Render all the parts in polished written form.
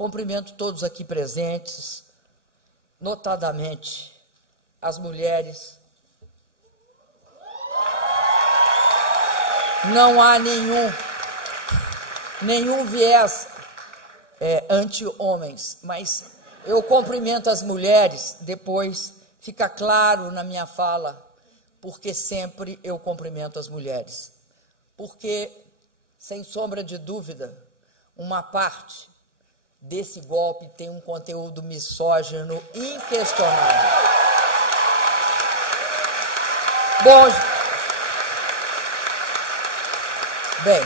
Cumprimento todos aqui presentes, notadamente as mulheres. Não há nenhum viés anti-homens, mas eu cumprimento as mulheres, depois fica claro na minha fala, porque sempre eu cumprimento as mulheres. Porque, sem sombra de dúvida, uma parte desse golpe tem um conteúdo misógino inquestionável. Bem,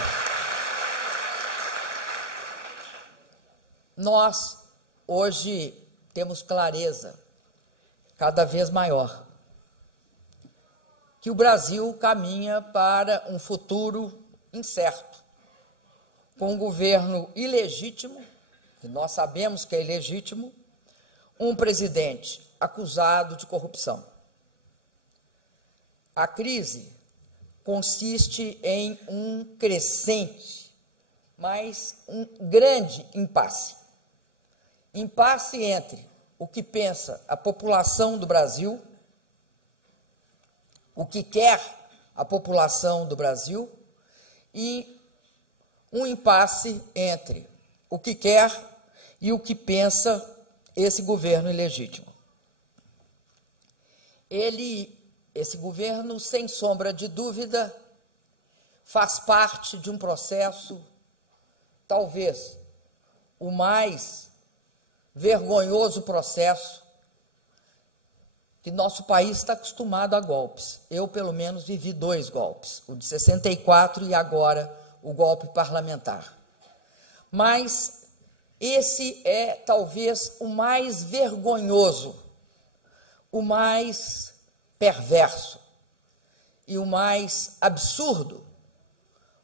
nós hoje temos clareza cada vez maior que o Brasil caminha para um futuro incerto, com um governo ilegítimo, que nós sabemos que é ilegítimo, um presidente acusado de corrupção. A crise consiste em um crescente, mas um grande impasse. Impasse entre o que pensa a população do Brasil, o que quer a população do Brasil, e um impasse entre o que quer e o que pensa esse governo ilegítimo. Esse governo, sem sombra de dúvida, faz parte de um processo, talvez o mais vergonhoso processo que nosso país está acostumado a golpes. Eu, pelo menos, vivi 2 golpes, o de 64 e agora o golpe parlamentar. Mas esse é, talvez, o mais vergonhoso, o mais perverso e o mais absurdo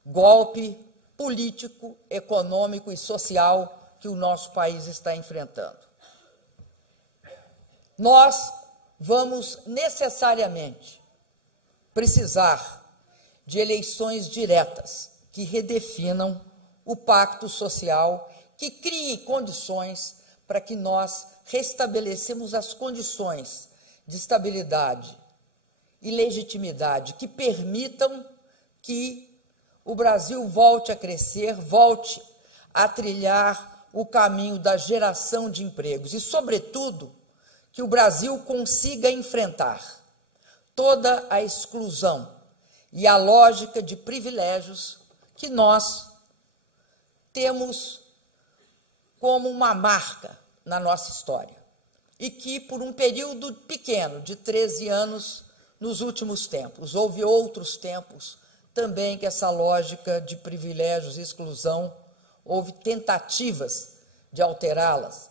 golpe político, econômico e social que o nosso país está enfrentando. Nós vamos necessariamente precisar de eleições diretas que redefinam o pacto social, que criem condições para que nós restabelecemos as condições de estabilidade e legitimidade que permitam que o Brasil volte a crescer, volte a trilhar o caminho da geração de empregos e, sobretudo, que o Brasil consiga enfrentar toda a exclusão e a lógica de privilégios que nós temos como uma marca na nossa história e que, por um período pequeno, de 13 anos, nos últimos tempos, houve outros tempos também que essa lógica de privilégios e exclusão, houve tentativas de alterá-las.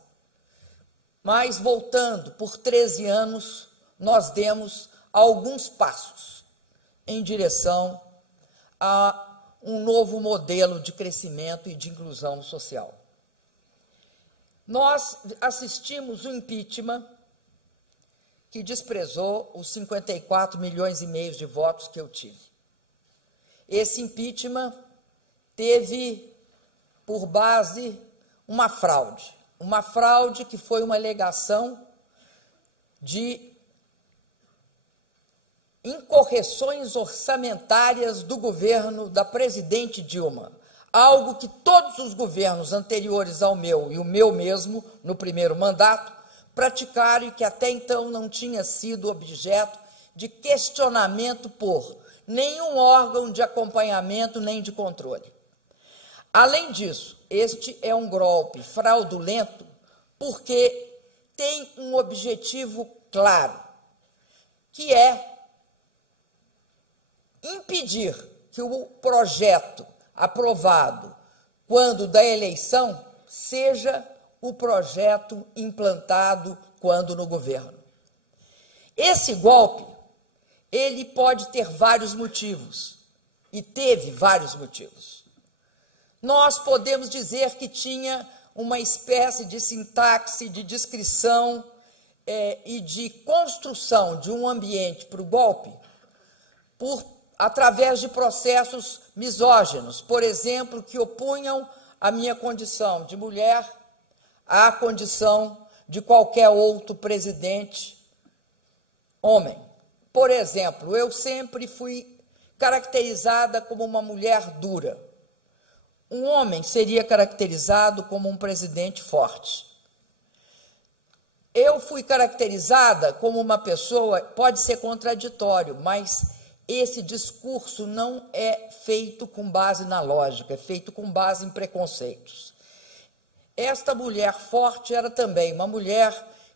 Mas, voltando, por 13 anos, nós demos alguns passos em direção a um novo modelo de crescimento e de inclusão social. Nós assistimos o impeachment que desprezou os 54,5 milhões de votos que eu tive. Esse impeachment teve por base uma fraude que foi uma alegação de incorreções orçamentárias do governo da presidente Dilma, algo que todos os governos anteriores ao meu e o meu mesmo, no primeiro mandato, praticaram e que até então não tinha sido objeto de questionamento por nenhum órgão de acompanhamento nem de controle. Além disso, este é um golpe fraudulento porque tem um objetivo claro, que é impedir que o projeto aprovado quando da eleição seja o projeto implantado quando no governo. Esse golpe, ele pode ter vários motivos, e teve vários motivos. Nós podemos dizer que tinha uma espécie de sintaxe, de descrição e de construção de um ambiente para o golpe através de processos misóginos, por exemplo, que opunham a minha condição de mulher à condição de qualquer outro presidente homem. Por exemplo, eu sempre fui caracterizada como uma mulher dura. Um homem seria caracterizado como um presidente forte. Eu fui caracterizada como uma pessoa, pode ser contraditório, mas esse discurso não é feito com base na lógica, é feito com base em preconceitos. Esta mulher forte era também uma mulher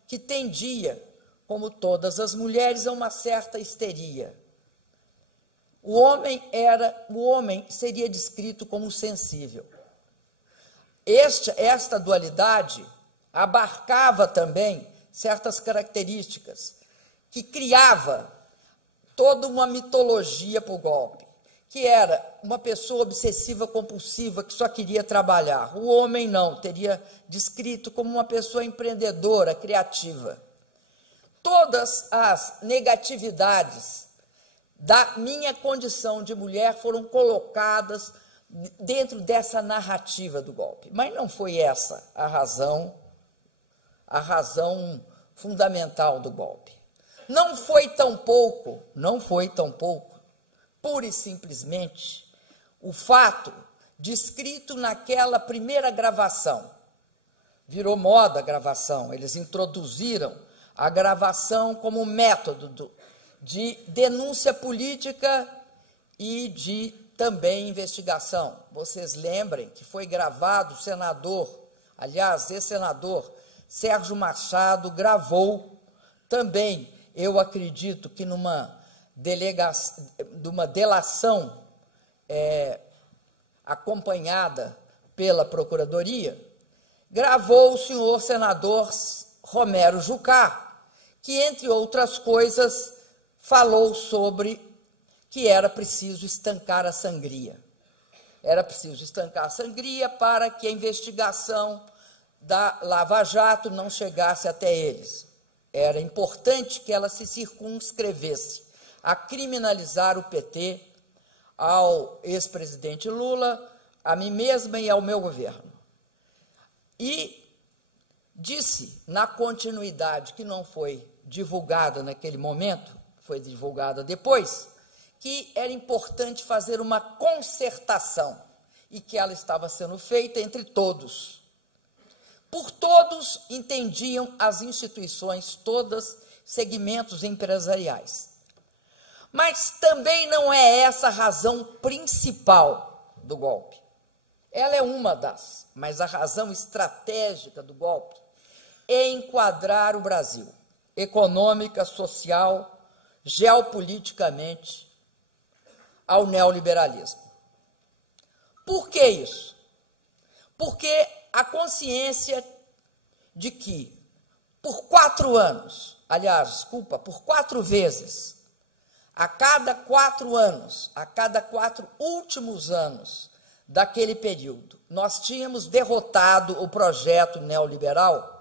que tendia, como todas as mulheres, a uma certa histeria. O homem seria descrito como sensível. Esta dualidade abarcava também certas características que criava toda uma mitologia para o golpe, que era uma pessoa obsessiva compulsiva que só queria trabalhar. O homem não, teria descrito como uma pessoa empreendedora, criativa. Todas as negatividades da minha condição de mulher foram colocadas dentro dessa narrativa do golpe. Mas não foi essa a razão fundamental do golpe. Não foi tampouco, pura e simplesmente, o fato descrito naquela primeira gravação. Virou moda a gravação, eles introduziram a gravação como método de denúncia política e de também investigação. Vocês lembrem que foi gravado o senador, aliás, ex-senador Sérgio Machado gravou também, eu acredito que numa delação acompanhada pela Procuradoria, gravou o senhor senador Romero Jucá, que, entre outras coisas, falou sobre que era preciso estancar a sangria. Era preciso estancar a sangria para que a investigação da Lava Jato não chegasse até eles. Era importante que ela se circunscrevesse a criminalizar o PT, ao ex-presidente Lula, a mim mesma e ao meu governo. E disse, na continuidade, que não foi divulgada naquele momento, foi divulgada depois, que era importante fazer uma concertação e que ela estava sendo feita entre todos. Por todos entendiam as instituições, todos segmentos empresariais. Mas também não é essa a razão principal do golpe. Ela é uma das, mas a razão estratégica do golpe é enquadrar o Brasil, econômica, social, geopoliticamente, ao neoliberalismo. Por que isso? Porque a consciência de que, por 4 anos, por 4 vezes, a cada 4 anos, a cada 4 últimos anos daquele período, nós tínhamos derrotado o projeto neoliberal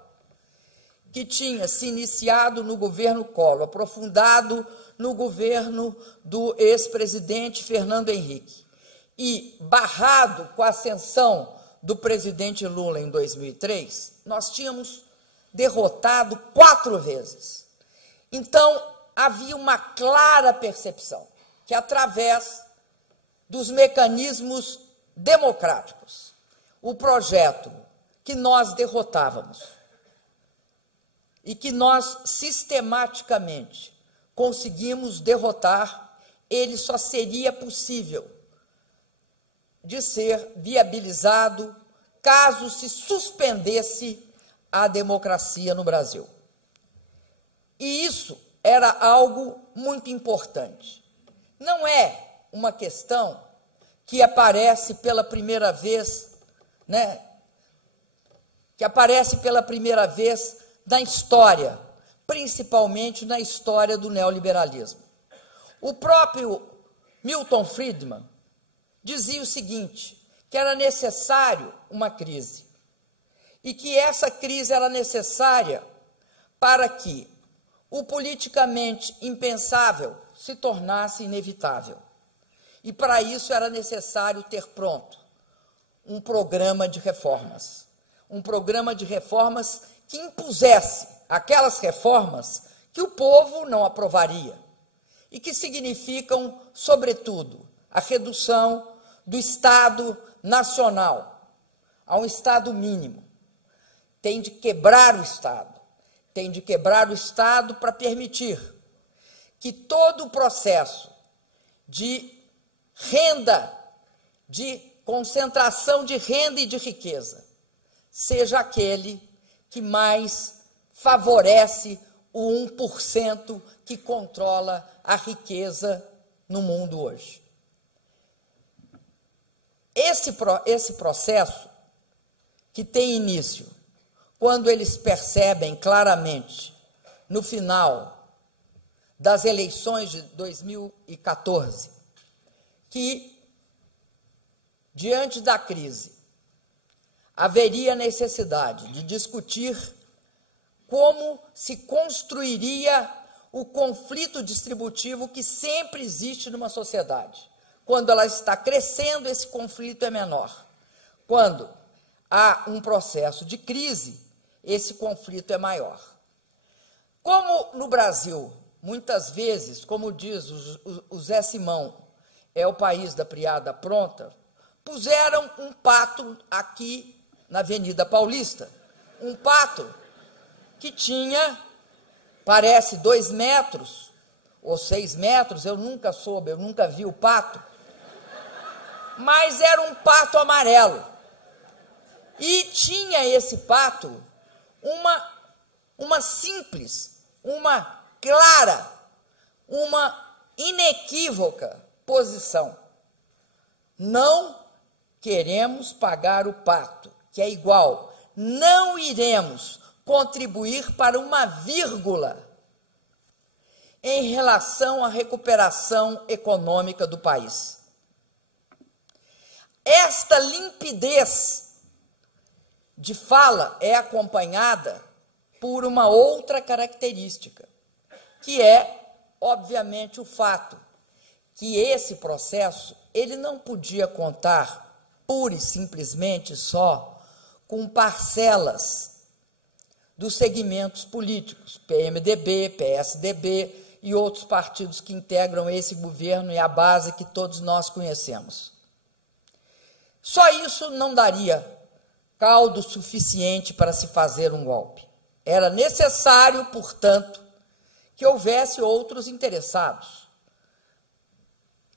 que tinha se iniciado no governo Collor, aprofundado no governo do ex-presidente Fernando Henrique e barrado com a ascensão do presidente Lula em 2003, nós tínhamos derrotado 4 vezes. Então, havia uma clara percepção que, através dos mecanismos democráticos, o projeto que nós derrotávamos e que nós sistematicamente conseguimos derrotar, ele só seria possível de ser viabilizado caso se suspendesse a democracia no Brasil. E isso era algo muito importante. Não é uma questão que aparece pela primeira vez, na história, principalmente na história do neoliberalismo. O próprio Milton Friedman dizia o seguinte, que era necessário uma crise, e que essa crise era necessária para que o politicamente impensável se tornasse inevitável. E para isso era necessário ter pronto um programa de reformas, um programa de reformas que impusesse aquelas reformas que o povo não aprovaria e que significam, sobretudo, a redução do Estado nacional a um Estado mínimo. Tem de quebrar o Estado, para permitir que todo o processo de renda, de concentração de renda e de riqueza, seja aquele que mais favorece o 1% que controla a riqueza no mundo hoje. Esse processo, que tem início quando eles percebem claramente, no final das eleições de 2014, que, diante da crise, haveria necessidade de discutir como se construiria o conflito distributivo que sempre existe numa sociedade. Quando ela está crescendo, esse conflito é menor. Quando há um processo de crise, esse conflito é maior. Como no Brasil, muitas vezes, como diz o Zé Simão, é o país da piada pronta, puseram um pato aqui na Avenida Paulista, um pato que tinha, parece 2 metros ou 6 metros, eu nunca soube, eu nunca vi o pato, mas era um pato amarelo. E tinha esse pato uma simples, uma clara, uma inequívoca posição. Não queremos pagar o pato, que é igual, não iremos contribuir para uma vírgula em relação à recuperação econômica do país. Esta limpidez de fala é acompanhada por uma outra característica, que é, obviamente, o fato que esse processo ele não podia contar pura e simplesmente só com parcelas dos segmentos políticos, PMDB, PSDB e outros partidos que integram esse governo e a base que todos nós conhecemos. Só isso não daria caldo suficiente para se fazer um golpe. Era necessário, portanto, que houvesse outros interessados.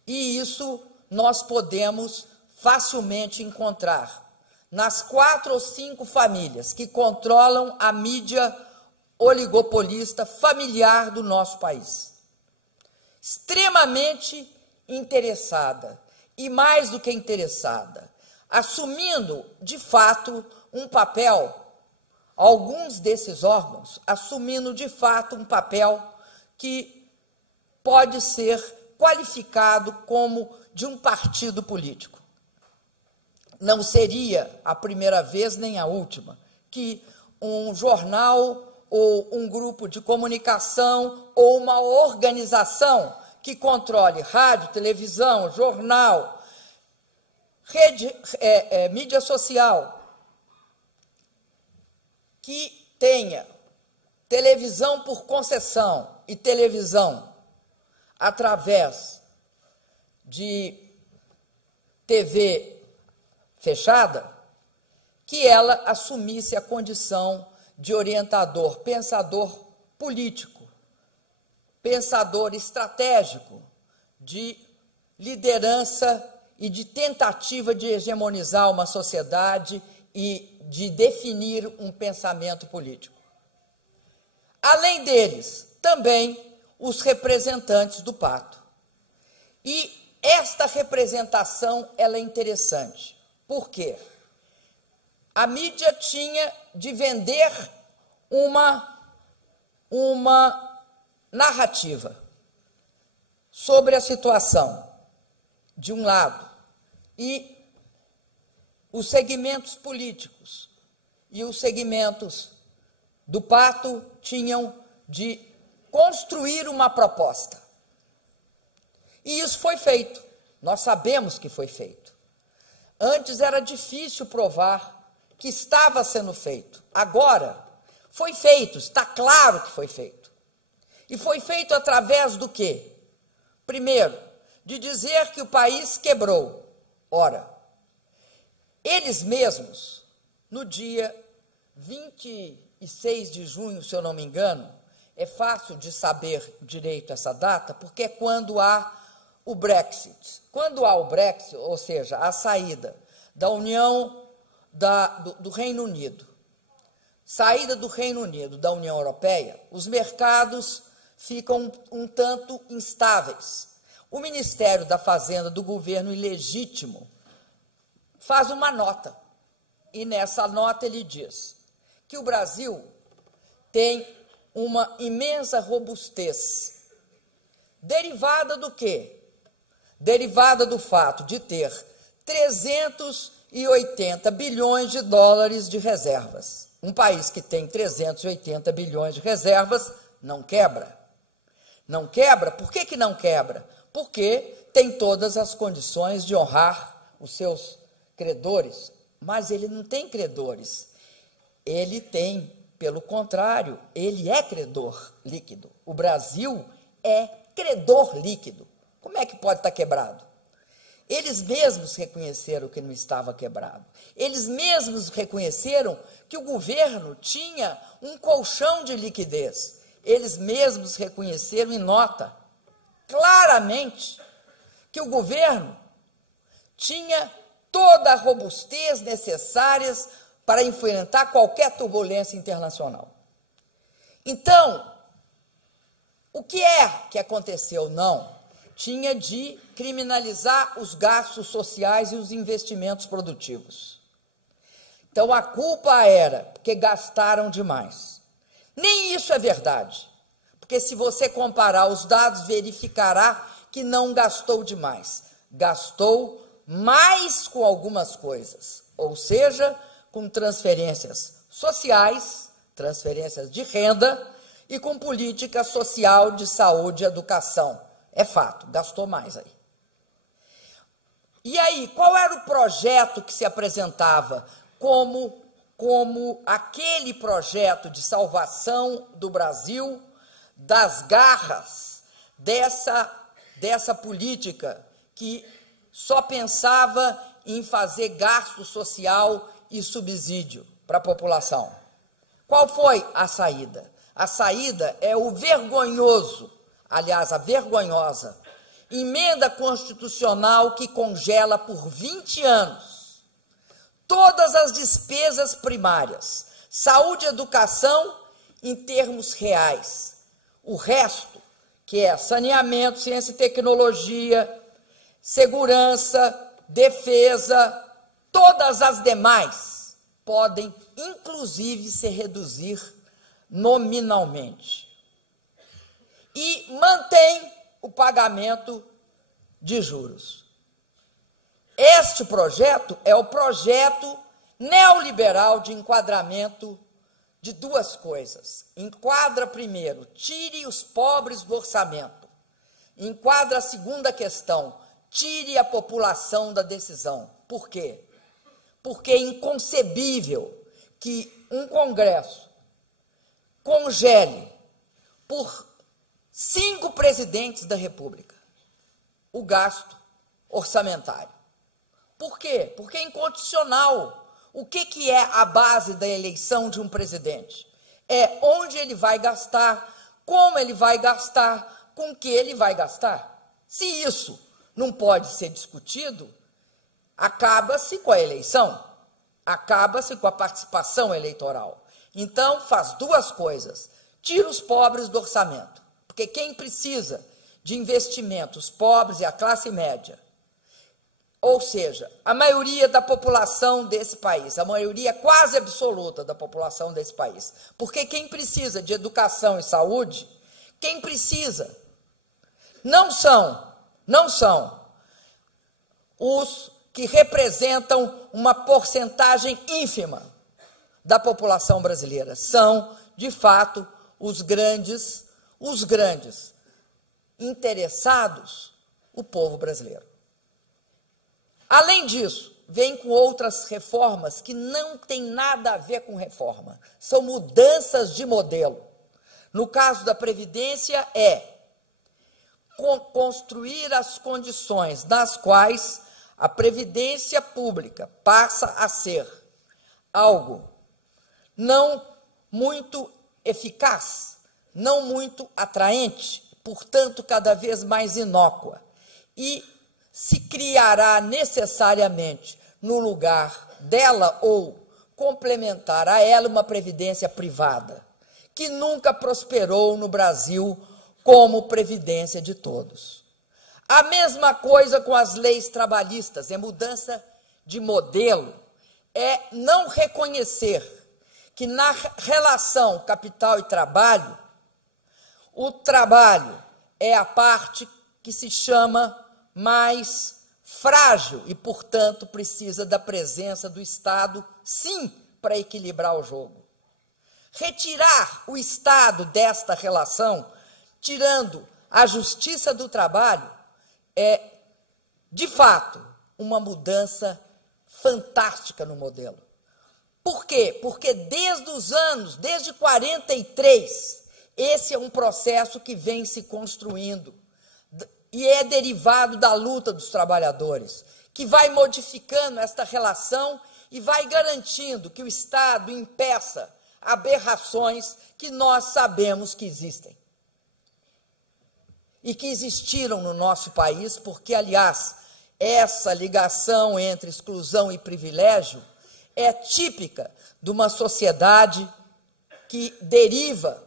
E isso nós podemos facilmente encontrar nas 4 ou 5 famílias que controlam a mídia oligopolista familiar do nosso país. Extremamente interessada, e mais do que interessada, assumindo, de fato, um papel, alguns desses órgãos assumindo, de fato, um papel que pode ser qualificado como de um partido político. Não seria a primeira vez nem a última que um jornal ou um grupo de comunicação ou uma organização que controle rádio, televisão, jornal, mídia social, que tenha televisão por concessão e televisão através de TV fechada, que ela assumisse a condição de orientador, pensador político, pensador estratégico, de liderança e de tentativa de hegemonizar uma sociedade e de definir um pensamento político. Além deles, também os representantes do pacto. E esta representação ela é interessante. Por quê? A mídia tinha de vender uma narrativa sobre a situação, de um lado, e os segmentos políticos e os segmentos do pacto tinham de construir uma proposta. E isso foi feito, nós sabemos que foi feito. Antes era difícil provar que estava sendo feito. Agora, foi feito, está claro que foi feito. E foi feito através do quê? Primeiro, de dizer que o país quebrou. Ora, eles mesmos, no dia 26 de junho, se eu não me engano, é fácil de saber direito essa data, porque é quando há o Brexit. Quando há o Brexit, ou seja, a saída da União do Reino Unido, saída do Reino Unido da União Europeia, os mercados ficam um tanto instáveis. O Ministério da Fazenda do governo ilegítimo faz uma nota, e nessa nota ele diz que o Brasil tem uma imensa robustez, derivada do quê? Derivada do fato de ter 380 bilhões de dólares de reservas. Um país que tem 380 bilhões de reservas não quebra. Não quebra? Por que que não quebra? Porque tem todas as condições de honrar os seus credores, mas ele não tem credores. Ele tem, pelo contrário, ele é credor líquido. O Brasil é credor líquido. Como é que pode estar quebrado? Eles mesmos reconheceram que não estava quebrado. Eles mesmos reconheceram que o governo tinha um colchão de liquidez. Eles mesmos reconheceram em nota, claramente, que o governo tinha toda a robustez necessária para enfrentar qualquer turbulência internacional. Então, o que é que aconteceu? Não. Tinha de criminalizar os gastos sociais e os investimentos produtivos. Então, a culpa era porque gastaram demais. Nem isso é verdade, porque se você comparar os dados, verificará que não gastou demais. Gastou mais com algumas coisas, ou seja, com transferências sociais, transferências de renda e com política social de saúde e educação. É fato, gastou mais aí. E aí, qual era o projeto que se apresentava como aquele projeto de salvação do Brasil das garras dessa política que só pensava em fazer gasto social e subsídio para a população? Qual foi a saída? A saída é o vergonhoso, aliás, a vergonhosa emenda constitucional que congela por 20 anos todas as despesas primárias, saúde e educação em termos reais. O resto, que é saneamento, ciência e tecnologia, segurança, defesa, todas as demais podem, inclusive, se reduzir nominalmente. E mantém o pagamento de juros. Este projeto é o projeto neoliberal de enquadramento de duas coisas. Enquadra, primeiro, tire os pobres do orçamento. Enquadra a segunda questão, tire a população da decisão. Por quê? Porque é inconcebível que um Congresso congele por 5 presidentes da República o gasto orçamentário. Por quê? Porque é incondicional. O que é a base da eleição de um presidente? É onde ele vai gastar, como ele vai gastar, com que ele vai gastar. Se isso não pode ser discutido, acaba-se com a eleição, acaba-se com a participação eleitoral. Então, faz duas coisas. Tira os pobres do orçamento, porque quem precisa de investimentos, pobres e a classe média, ou seja, a maioria da população desse país, a maioria quase absoluta da população desse país, porque quem precisa de educação e saúde, quem precisa, não são os que representam uma porcentagem ínfima da população brasileira, são, de fato, os grandes interessados, o povo brasileiro. Além disso, vem com outras reformas que não tem nada a ver com reforma. São mudanças de modelo. No caso da Previdência, construir as condições nas quais a Previdência Pública passa a ser algo não muito eficaz, não muito atraente, portanto, cada vez mais inócua, e se criará necessariamente no lugar dela ou complementar a ela uma previdência privada, que nunca prosperou no Brasil como previdência de todos. A mesma coisa com as leis trabalhistas, é mudança de modelo, é não reconhecer que na relação capital e trabalho, o trabalho é a parte que se chama mais frágil e, portanto, precisa da presença do Estado, sim, para equilibrar o jogo. Retirar o Estado desta relação, tirando a justiça do trabalho, é, de fato, uma mudança fantástica no modelo. Por quê? Porque desde 43, esse é um processo que vem se construindo e é derivado da luta dos trabalhadores, que vai modificando esta relação e vai garantindo que o Estado impeça aberrações que nós sabemos que existem. E que existiram no nosso país, porque, aliás, essa ligação entre exclusão e privilégio é típica de uma sociedade que deriva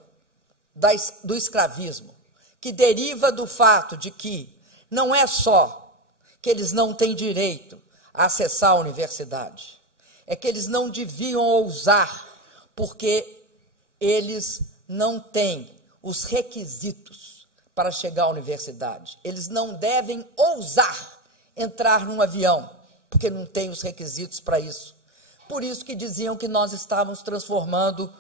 do escravismo, que deriva do fato de que não é só que eles não têm direito a acessar a universidade, é que eles não deviam ousar, porque eles não têm os requisitos para chegar à universidade. Eles não devem ousar entrar num avião, porque não têm os requisitos para isso. Por isso que diziam que nós estávamos transformando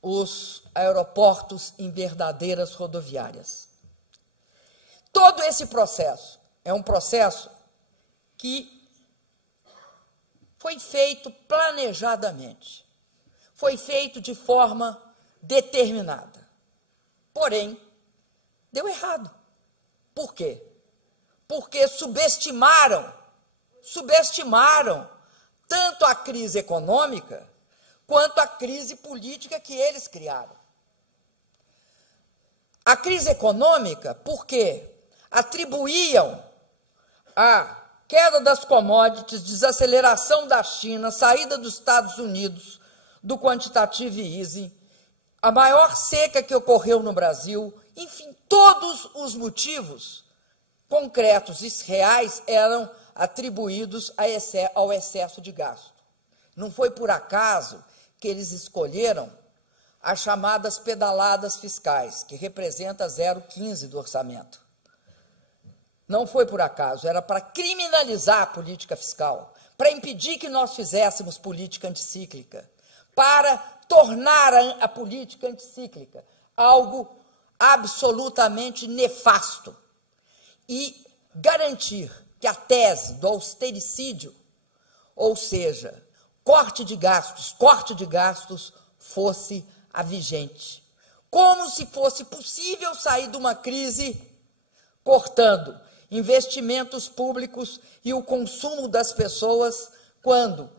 os aeroportos em verdadeiras rodoviárias. Todo esse processo é um processo que foi feito planejadamente, foi feito de forma determinada. Porém, deu errado. Por quê? Porque subestimaram tanto a crise econômica quanto a crise política que eles criaram. A crise econômica, porque atribuíam a queda das commodities, desaceleração da China, saída dos Estados Unidos do quantitative easing, a maior seca que ocorreu no Brasil, enfim, todos os motivos concretos e reais eram atribuídos ao excesso de gasto. Não foi por acaso que eles escolheram as chamadas pedaladas fiscais, que representa 0,15% do orçamento. Não foi por acaso, era para criminalizar a política fiscal, para impedir que nós fizéssemos política anticíclica, para tornar a política anticíclica algo absolutamente nefasto e garantir que a tese do austericídio, ou seja, corte de gastos, fosse a vigente. Como se fosse possível sair de uma crise cortando investimentos públicos e o consumo das pessoas quando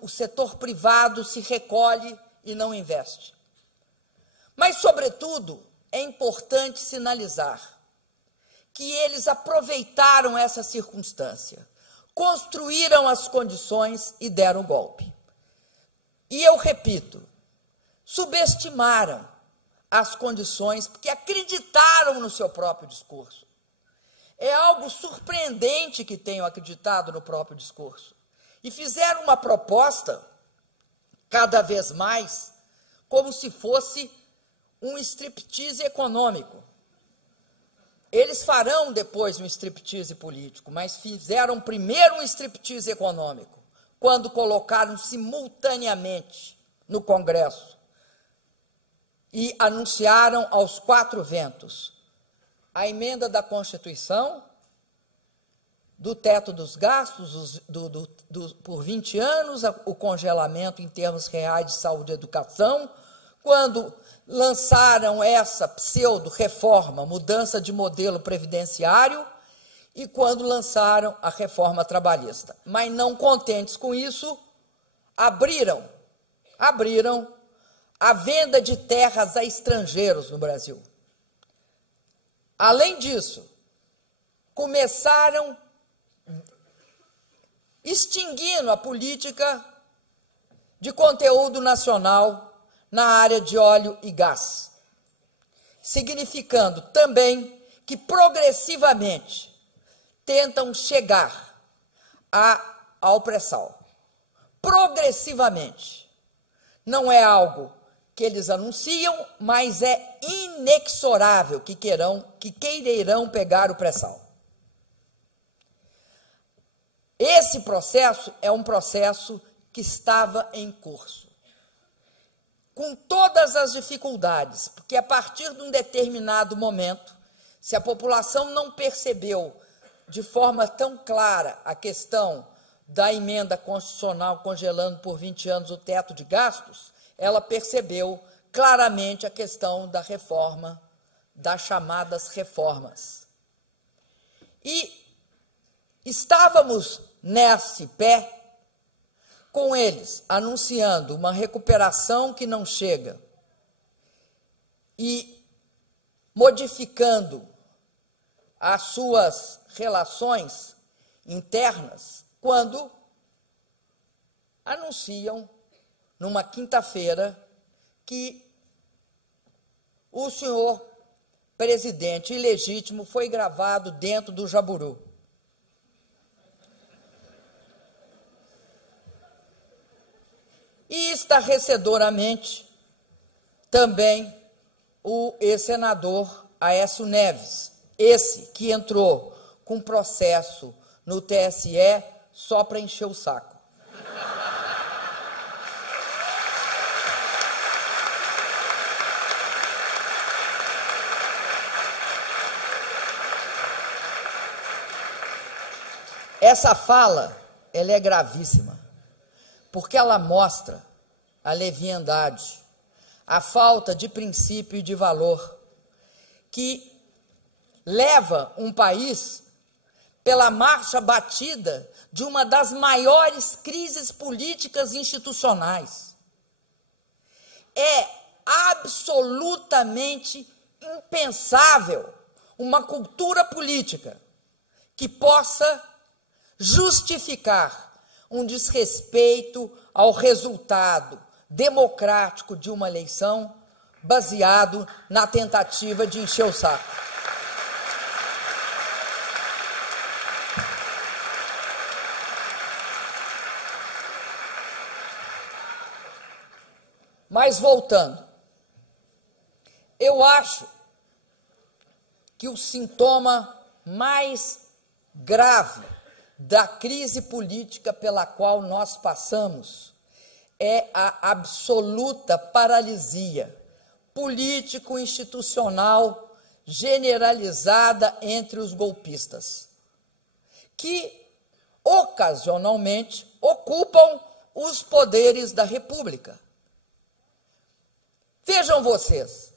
o setor privado se recolhe e não investe. Mas, sobretudo, é importante sinalizar que eles aproveitaram essa circunstância, construíram as condições e deram o golpe. E eu repito, subestimaram as condições porque acreditaram no seu próprio discurso. É algo surpreendente que tenham acreditado no próprio discurso. E fizeram uma proposta, cada vez mais, como se fosse um striptease econômico. Eles farão depois um striptease político, mas fizeram primeiro um striptease econômico, quando colocaram simultaneamente no Congresso e anunciaram aos quatro ventos a emenda da Constituição do teto dos gastos por 20 anos, o congelamento em termos reais de saúde e educação, quando lançaram essa pseudo-reforma, mudança de modelo previdenciário, e quando lançaram a reforma trabalhista. Mas, não contentes com isso, abriram a venda de terras a estrangeiros no Brasil. Além disso, começaram extinguindo a política de conteúdo nacional na área de óleo e gás, significando também que progressivamente tentam chegar ao pré-sal. Progressivamente. Não é algo que eles anunciam, mas é inexorável que queirão pegar o pré-sal. Esse processo é um processo que estava em curso, com todas as dificuldades, porque a partir de um determinado momento, se a população não percebeu de forma tão clara a questão da emenda constitucional congelando por 20 anos o teto de gastos, ela percebeu claramente a questão da reforma, das chamadas reformas. E estávamos nesse pé, com eles anunciando uma recuperação que não chega e modificando as suas relações internas, quando anunciam, numa quinta-feira, que o senhor presidente ilegítimo foi gravado dentro do Jaburu. E, estarrecedoramente, também o ex-senador Aécio Neves, esse que entrou com processo no TSE só para encher o saco. Essa fala, ela é gravíssima, porque ela mostra a leviandade, a falta de princípio e de valor, que leva um país pela marcha batida de uma das maiores crises políticas institucionais. É absolutamente impensável uma cultura política que possa justificar um desrespeito ao resultado democrático de uma eleição baseado na tentativa de encher o saco. Mas, voltando, eu acho que o sintoma mais grave da crise política pela qual nós passamos é a absoluta paralisia político-institucional generalizada entre os golpistas, que ocasionalmente ocupam os poderes da República. Vejam vocês,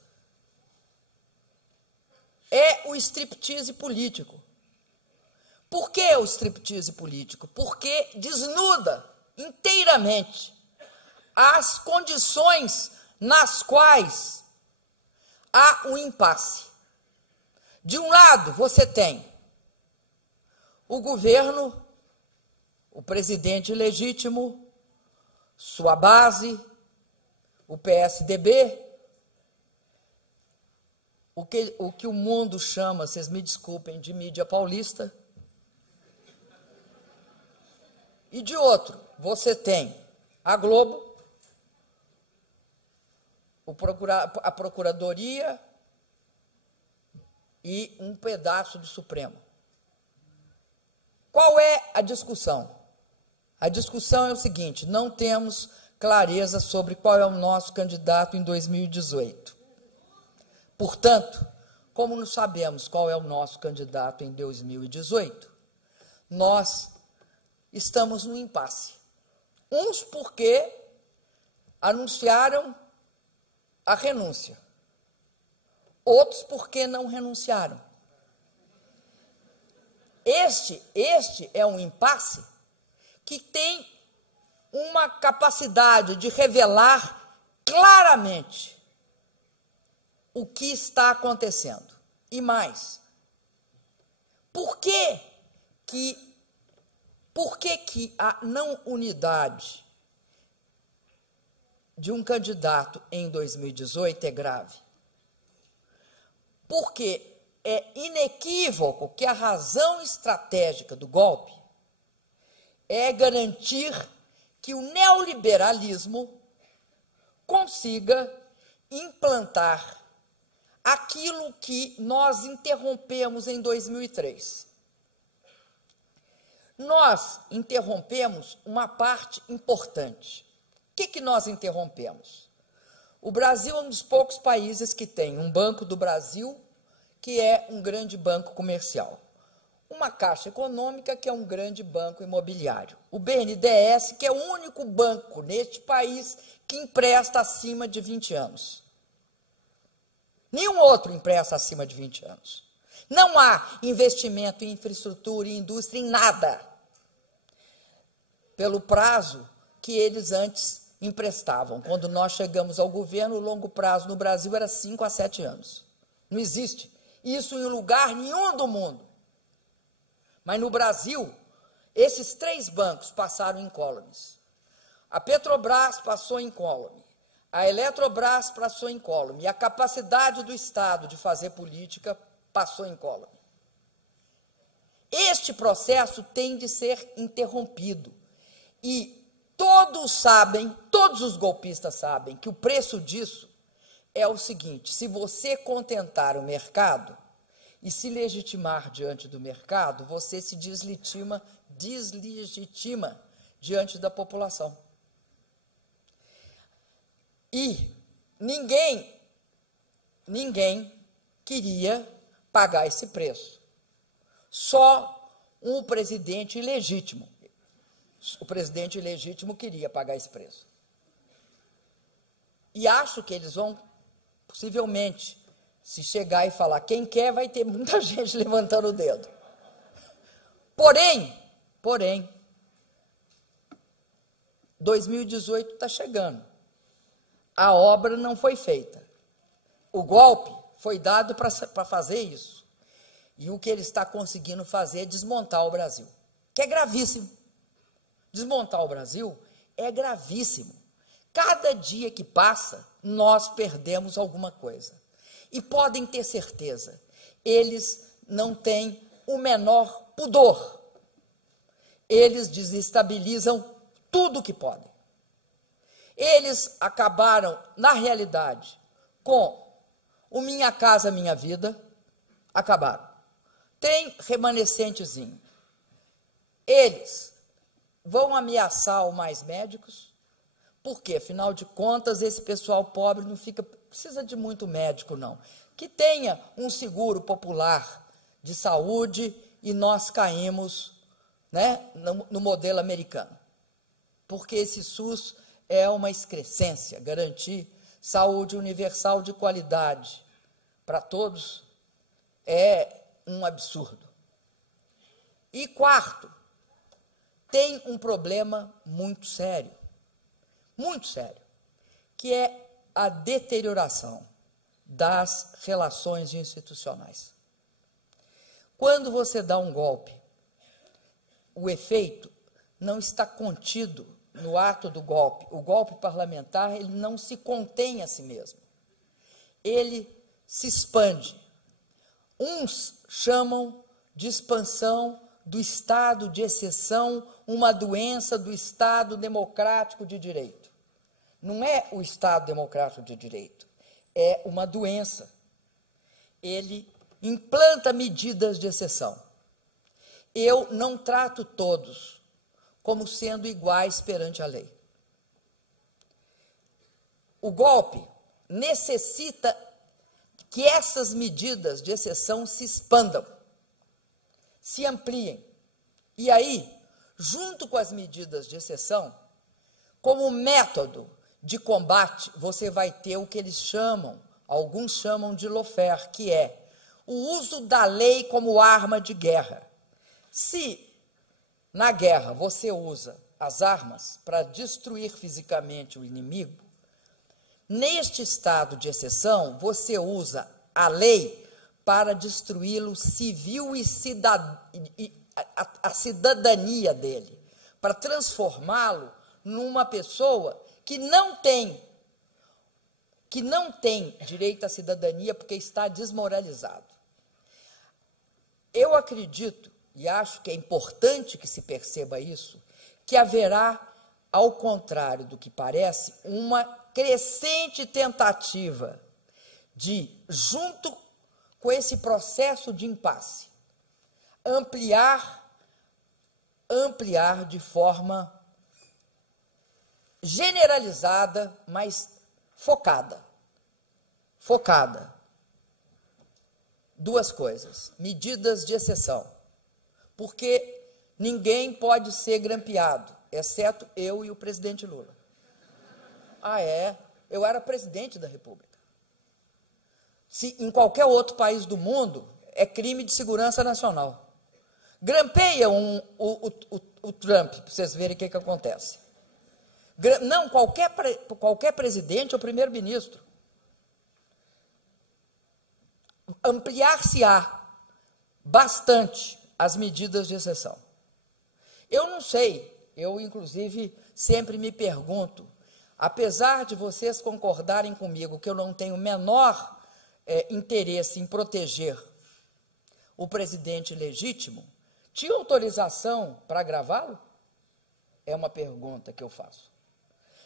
é o striptease político. Por que o striptease político? Porque desnuda inteiramente as condições nas quais há um impasse. De um lado, você tem o governo, o presidente legítimo, sua base, o PSDB, o que o mundo chama, vocês me desculpem, de mídia paulista. E de outro, você tem a Globo, a Procuradoria e um pedaço do Supremo. Qual é a discussão? A discussão é o seguinte: não temos clareza sobre qual é o nosso candidato em 2018. Portanto, como não sabemos qual é o nosso candidato em 2018, nós estamos no impasse. Uns porque anunciaram a renúncia, outros porque não renunciaram. Este é um impasse que tem uma capacidade de revelar claramente o que está acontecendo. E mais, por que a não unidade de um candidato em 2018 é grave? Porque é inequívoco que a razão estratégica do golpe é garantir que o neoliberalismo consiga implantar aquilo que nós interrompemos em 2003. Nós interrompemos uma parte importante. O que nós interrompemos? O Brasil é um dos poucos países que tem um Banco do Brasil, que é um grande banco comercial, uma Caixa Econômica, que é um grande banco imobiliário, o BNDES, que é o único banco neste país que empresta acima de 20 anos. Nenhum outro empresta acima de 20 anos. Não há investimento em infraestrutura e indústria, em nada, pelo prazo que eles antes emprestavam. Quando nós chegamos ao governo, o longo prazo no Brasil era 5 a 7 anos. Não existe isso em lugar nenhum do mundo. Mas no Brasil, esses 3 bancos passaram incólumes. A Petrobras passou incólume, a Eletrobras passou incólume, e a capacidade do Estado de fazer política passou incólume. Este processo tem de ser interrompido. E todos sabem, todos os golpistas sabem, que o preço disso é o seguinte: se você contentar o mercado e se legitimar diante do mercado, você se deslegitima diante da população. E ninguém queria pagar esse preço. Só um presidente ilegítimo. O presidente ilegítimo queria pagar esse preço. E acho que eles vão, possivelmente, se chegar e falar quem quer, vai ter muita gente levantando o dedo. Porém, 2018 está chegando. A obra não foi feita. O golpe foi dado para fazer isso. E o que ele está conseguindo fazer é desmontar o Brasil, que é gravíssimo. Desmontar o Brasil é gravíssimo. Cada dia que passa, nós perdemos alguma coisa. E podem ter certeza, eles não têm o menor pudor. Eles desestabilizam tudo que podem. Eles acabaram, na realidade, com o Minha Casa Minha Vida, acabaram. Tem remanescentezinho. Eles vão ameaçar o Mais Médicos, porque, afinal de contas, esse pessoal pobre não precisa de muito médico, não. Que tenha um seguro popular de saúde e nós caímos, né, no modelo americano. Porque esse SUS é uma excrescência. Garantir saúde universal de qualidade para todos é um absurdo. E quarto, tem um problema muito sério, que é a deterioração das relações institucionais. Quando você dá um golpe, o efeito não está contido no ato do golpe. O golpe parlamentar, ele não se contém a si mesmo. Ele se expande. Uns chamam de expansão do Estado de exceção, uma doença do Estado democrático de direito. Não é o Estado democrático de direito, é uma doença. Ele implanta medidas de exceção. Eu não trato todos como sendo iguais perante a lei. O golpe necessita que essas medidas de exceção se expandam, se ampliem. E aí, junto com as medidas de exceção, como método de combate, você vai ter o que eles chamam, alguns chamam de lawfare, que é o uso da lei como arma de guerra. Se na guerra você usa as armas para destruir fisicamente o inimigo, neste estado de exceção, você usa a lei para destruí-lo civil e a cidadania dele, para transformá-lo numa pessoa que não tem direito à cidadania porque está desmoralizado. Eu acredito, e acho que é importante que se perceba isso, que haverá, ao contrário do que parece, uma crescente tentativa de, junto com esse processo de impasse, ampliar de forma generalizada, mas focada. Duas coisas: medidas de exceção, porque ninguém pode ser grampeado, exceto eu e o presidente Lula. Ah, é? Eu era presidente da República. Se em qualquer outro país do mundo, é crime de segurança nacional. Grampeia o Trump, para vocês verem o que acontece. Não, qualquer presidente ou primeiro-ministro. Ampliar-se-á bastante as medidas de exceção. Eu não sei, eu, inclusive, sempre me pergunto, apesar de vocês concordarem comigo que eu não tenho o menor interesse em proteger o presidente legítimo, tinha autorização para gravá-lo? É uma pergunta que eu faço.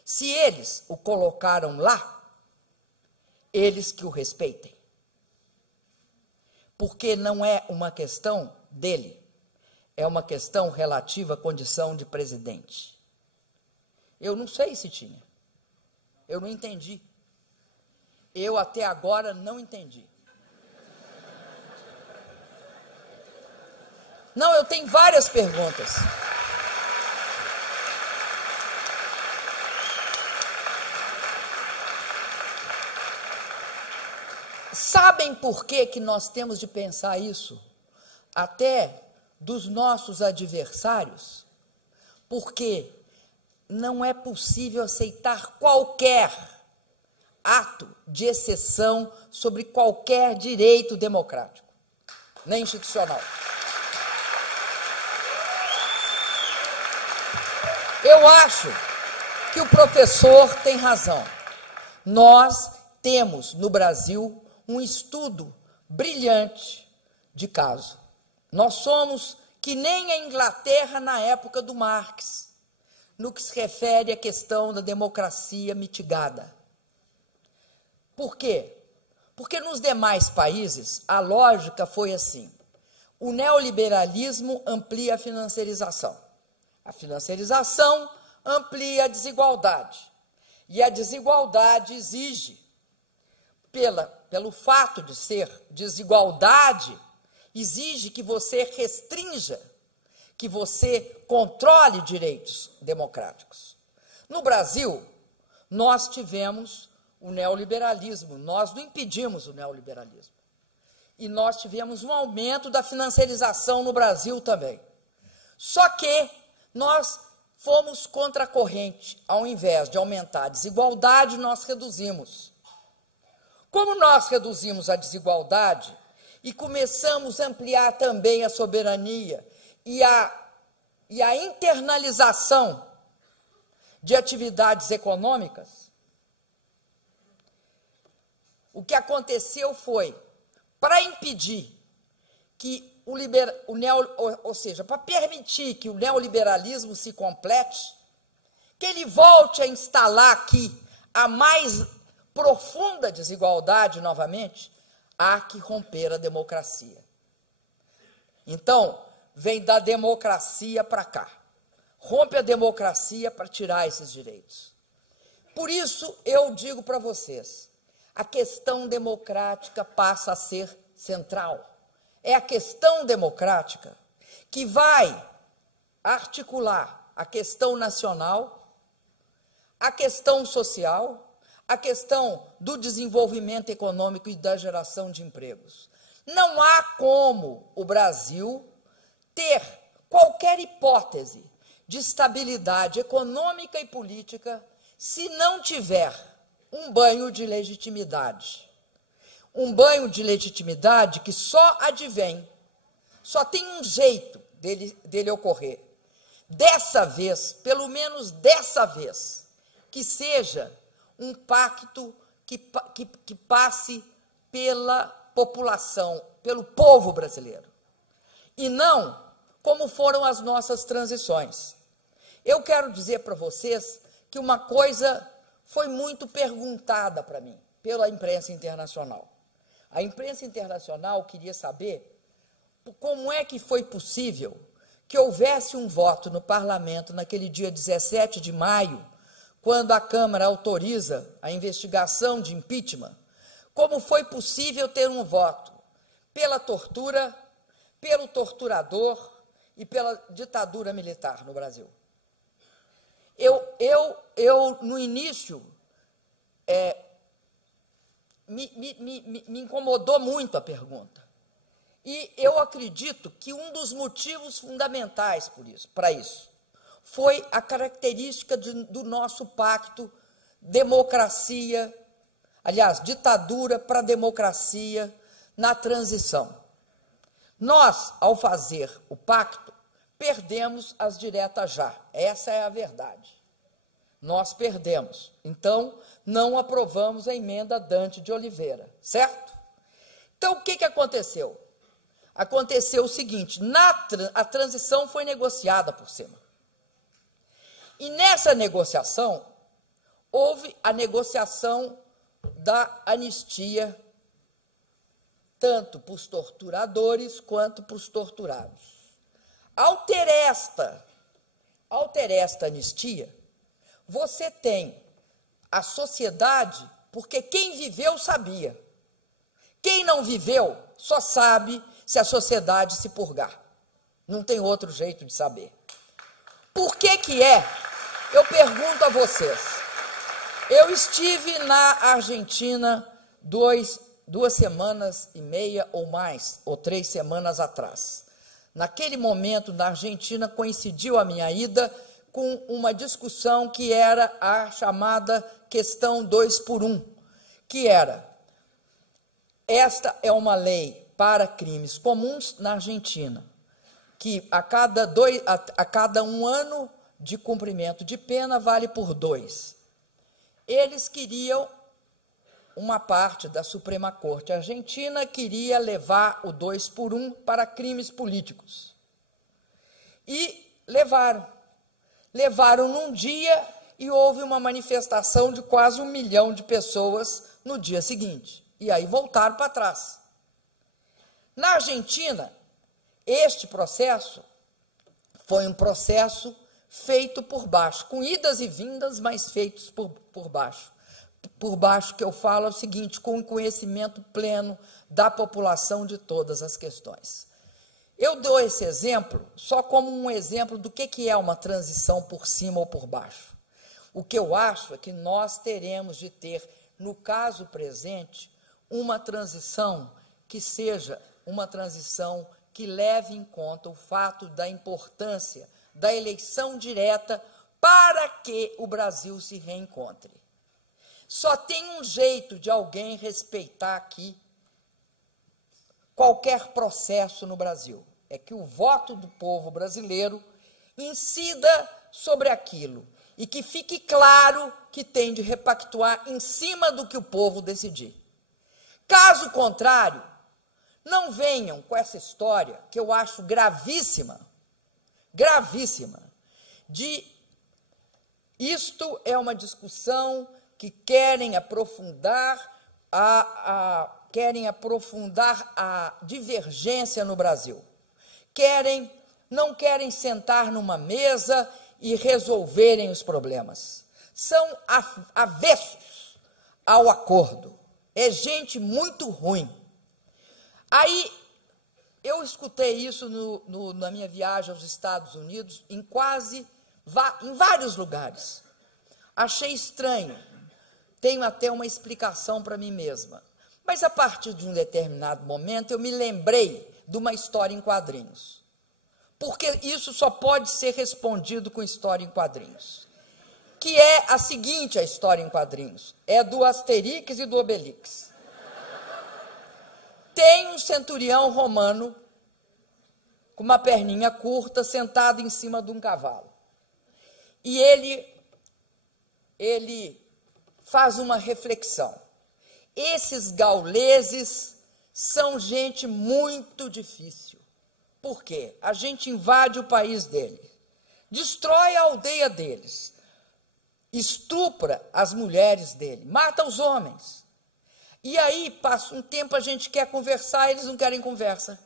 Se eles o colocaram lá, eles que o respeitem. Porque não é uma questão dele, é uma questão relativa à condição de presidente. Eu não sei se tinha. Eu não entendi. Eu até agora não entendi. Não, eu tenho várias perguntas. Sabem por que nós temos de pensar isso? Até dos nossos adversários? Porque não é possível aceitar qualquer ato de exceção sobre qualquer direito democrático, nem institucional. Eu acho que o professor tem razão. Nós temos no Brasil um estudo brilhante de caso. Nós somos que nem a Inglaterra na época do Marx, no que se refere à questão da democracia mitigada. Por quê? Porque nos demais países a lógica foi assim: o neoliberalismo amplia a financiarização. A financiarização amplia a desigualdade. E a desigualdade exige, pelo fato de ser desigualdade, exige que você restrinja, que você controle direitos democráticos. No Brasil, nós tivemos o neoliberalismo, nós não impedimos o neoliberalismo. E nós tivemos um aumento da financiarização no Brasil também. Só que nós fomos contra a corrente, ao invés de aumentar a desigualdade, nós reduzimos. Como nós reduzimos a desigualdade e começamos a ampliar também a soberania e a internalização de atividades econômicas, o que aconteceu foi, para impedir que ou seja, para permitir que o neoliberalismo se complete, que ele volte a instalar aqui a mais profunda desigualdade novamente, há que romper a democracia. Então, vem da democracia para cá. Rompe a democracia para tirar esses direitos. Por isso, eu digo para vocês, a questão democrática passa a ser central. É a questão democrática que vai articular a questão nacional, a questão social, a questão do desenvolvimento econômico e da geração de empregos. Não há como o Brasil ter qualquer hipótese de estabilidade econômica e política se não tiver um banho de legitimidade. Um banho de legitimidade que só advém, só tem um jeito dele ocorrer. Dessa vez, pelo menos dessa vez, que seja um pacto que passe pela população, pelo povo brasileiro. E não como foram as nossas transições. Eu quero dizer para vocês que uma coisa foi muito perguntada para mim pela imprensa internacional. A imprensa internacional queria saber como é que foi possível que houvesse um voto no parlamento naquele dia 17 de maio, quando a Câmara autoriza a investigação de impeachment, como foi possível ter um voto pela tortura, pelo torturador e pela ditadura militar no Brasil. Eu no início, me incomodou muito a pergunta. E eu acredito que um dos motivos fundamentais para isso foi a característica do nosso pacto democracia, aliás, ditadura para democracia na transição. Nós, ao fazer o pacto, perdemos as diretas já. Essa é a verdade. Nós perdemos. Então, não aprovamos a emenda Dante de Oliveira, certo? Então, o que aconteceu? Aconteceu o seguinte, a transição foi negociada por cima. E nessa negociação, houve a negociação da anistia, tanto para os torturadores quanto para os torturados. Ao ter esta anistia, você tem a sociedade, porque quem viveu sabia. Quem não viveu só sabe se a sociedade se purgar. Não tem outro jeito de saber. Por que é? Eu pergunto a vocês. Eu estive na Argentina 2,5 ou mais, ou 3 semanas atrás. Naquele momento, na Argentina, coincidiu a minha ida com uma discussão que era a chamada questão 2-por-1, que era, esta é uma lei para crimes comuns na Argentina, que a cada 1 ano de cumprimento de pena vale por 2. Eles queriam, uma parte da Suprema Corte Argentina queria levar o 2-por-1 para crimes políticos. E levaram. Levaram num dia e houve uma manifestação de quase 1 milhão de pessoas no dia seguinte. E aí voltaram para trás. Na Argentina, este processo foi um processo feito por baixo, com idas e vindas, mas feitos por baixo. Por baixo que eu falo é o seguinte, com o conhecimento pleno da população de todas as questões. Eu dou esse exemplo só como um exemplo do que é uma transição por cima ou por baixo. O que eu acho é que nós teremos de ter, no caso presente, uma transição que seja uma transição que leve em conta o fato da importância da eleição direta para que o Brasil se reencontre. Só tem um jeito de alguém respeitar aqui qualquer processo no Brasil. É que o voto do povo brasileiro incida sobre aquilo e que fique claro que tem de repactuar em cima do que o povo decidir. Caso contrário, não venham com essa história, que eu acho gravíssima, de isto é uma discussão que querem aprofundar a divergência no Brasil. Não querem sentar numa mesa e resolverem os problemas. São avessos ao acordo. É gente muito ruim. Aí, Eu escutei isso na minha viagem aos Estados Unidos, em vários lugares. Achei estranho. Tenho até uma explicação para mim mesma. Mas, a partir de um determinado momento, eu me lembrei de uma história em quadrinhos. Porque isso só pode ser respondido com história em quadrinhos. Que é a seguinte, a história em quadrinhos. É do Asterix e do Obelix. Tem um centurião romano com uma perninha curta, sentado em cima de um cavalo. E ele faz uma reflexão. Esses gauleses são gente muito difícil. Por quê? A gente invade o país deles, destrói a aldeia deles, estupra as mulheres dele, mata os homens. E aí, passa um tempo, a gente quer conversar, eles não querem conversa.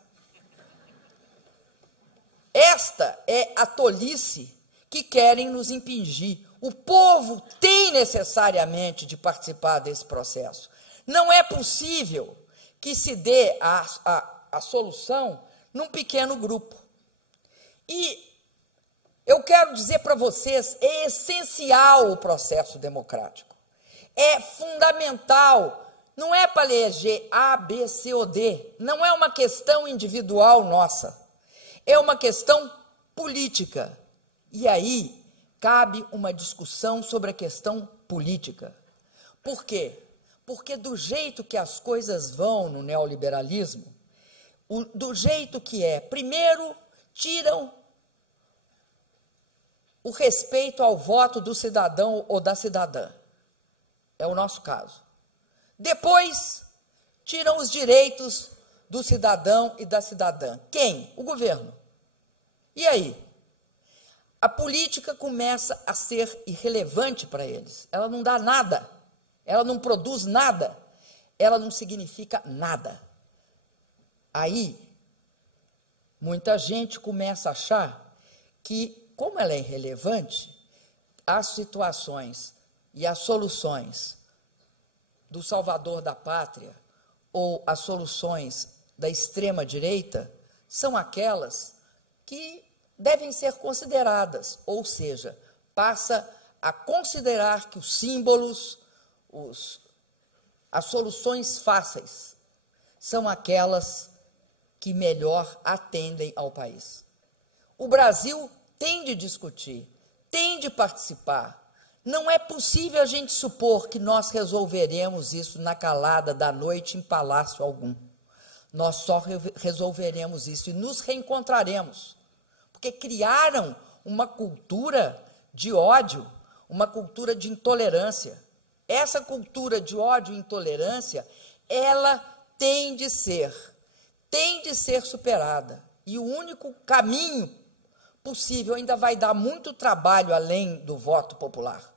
Esta é a tolice que querem nos impingir. O povo tem necessariamente de participar desse processo. Não é possível que se dê a solução num pequeno grupo. E eu quero dizer para vocês, é essencial o processo democrático. É fundamental. Não é para eleger A, B, C ou D. Não é uma questão individual nossa. É uma questão política. E aí cabe uma discussão sobre a questão política. Por quê? Porque do jeito que as coisas vão no neoliberalismo, do jeito que é, primeiro tiram o respeito ao voto do cidadão ou da cidadã. É o nosso caso. Depois, tiram os direitos do cidadão e da cidadã. Quem? O governo. E aí? A política começa a ser irrelevante para eles. Ela não dá nada. Ela não produz nada. Ela não significa nada. Aí, muita gente começa a achar que, como ela é irrelevante, as situações e as soluções do salvador da pátria ou as soluções da extrema-direita são aquelas que devem ser consideradas, ou seja, passa a considerar que os símbolos, as soluções fáceis, são aquelas que melhor atendem ao país. O Brasil tem de discutir, tem de participar. Não é possível a gente supor que nós resolveremos isso na calada da noite em palácio algum. Nós só resolveremos isso e nos reencontraremos. Porque criaram uma cultura de ódio, uma cultura de intolerância. Essa cultura de ódio e intolerância, ela tem de ser superada. E o único caminho possível, ainda vai dar muito trabalho além do voto popular.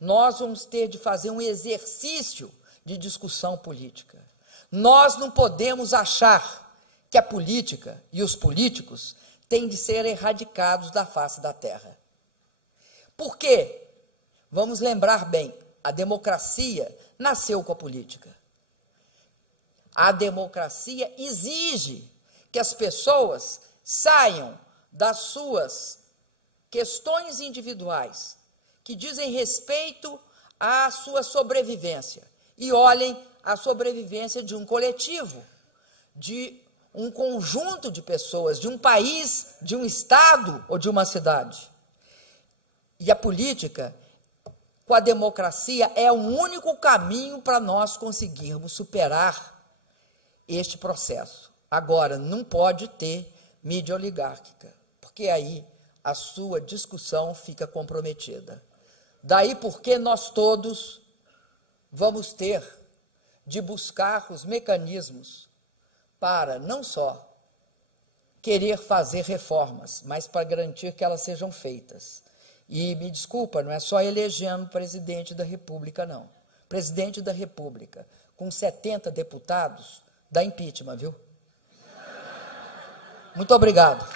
Nós vamos ter de fazer um exercício de discussão política. Nós não podemos achar que a política e os políticos têm de ser erradicados da face da terra. Por quê? Vamos lembrar bem, a democracia nasceu com a política. A democracia exige que as pessoas saiam das suas questões individuais, que dizem respeito à sua sobrevivência, e olhem a sobrevivência de um coletivo, de um conjunto de pessoas, de um país, de um estado ou de uma cidade. E a política, com a democracia, é o único caminho para nós conseguirmos superar este processo. Agora, não pode ter mídia oligárquica, porque aí a sua discussão fica comprometida. Daí porque nós todos vamos ter de buscar os mecanismos para não só querer fazer reformas, mas para garantir que elas sejam feitas. E me desculpa, não é só elegendo presidente da República, não. Presidente da República, com 70 deputados, dá impeachment, viu? Muito obrigado.